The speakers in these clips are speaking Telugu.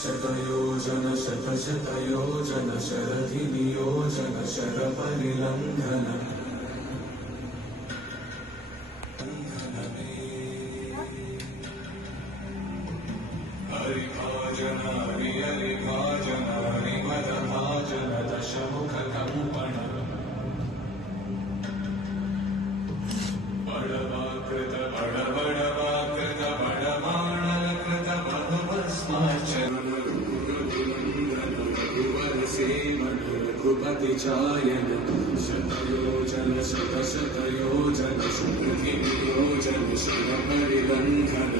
शतयोजन शतशतयोजन शरधिनियोजन शरपरिलङ्घन हरिभाजन हरिभाजन हरिमदभाजन दशमुखकम्पण बडवाकृत बडबडवाकृत बडबाणकृत बहुभस्मार्चन रघुपति चायन शतयोजन शतशतयोजन शतनियोजन शरपरिलङ्घन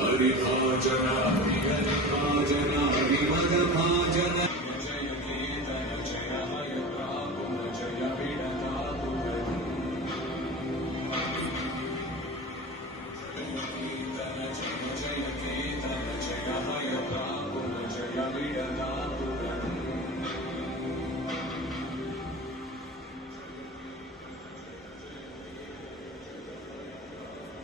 हरिभाजन हरिभाजन हरिमदभाजन जय केतन जय हयप्रापुम जय विडतापुम जय केतन जय हयप्रापुम जय विडतापुम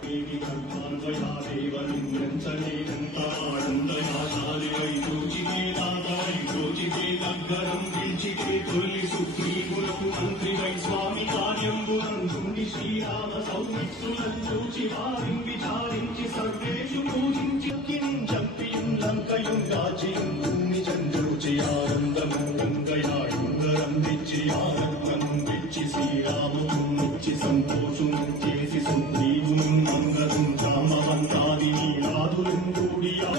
दया देवलिंगंचनेनंतानंदया शालिवैतोचिते दातवैतोचिते नगरं विंचिते तुल्य सुग्रीवुలకు మంత్రి వై స్వామి కార్యంబునందుండి శ్రీరామ సౌమిత్రులను చూచి వారిం విచారించి సర్వేషు పూజించి కించప్పియుం లంకయుం రాజ్యం భూమి చంద్రుచి ఆనందము గంగయా ఇందరం విచ్చి ఆనందం విచ్చి శ్రీరామును నిచ్చి సంతోషును చేసి సుగ్రీవును మంగళం రామవంతాది నీరాదులం కూడియా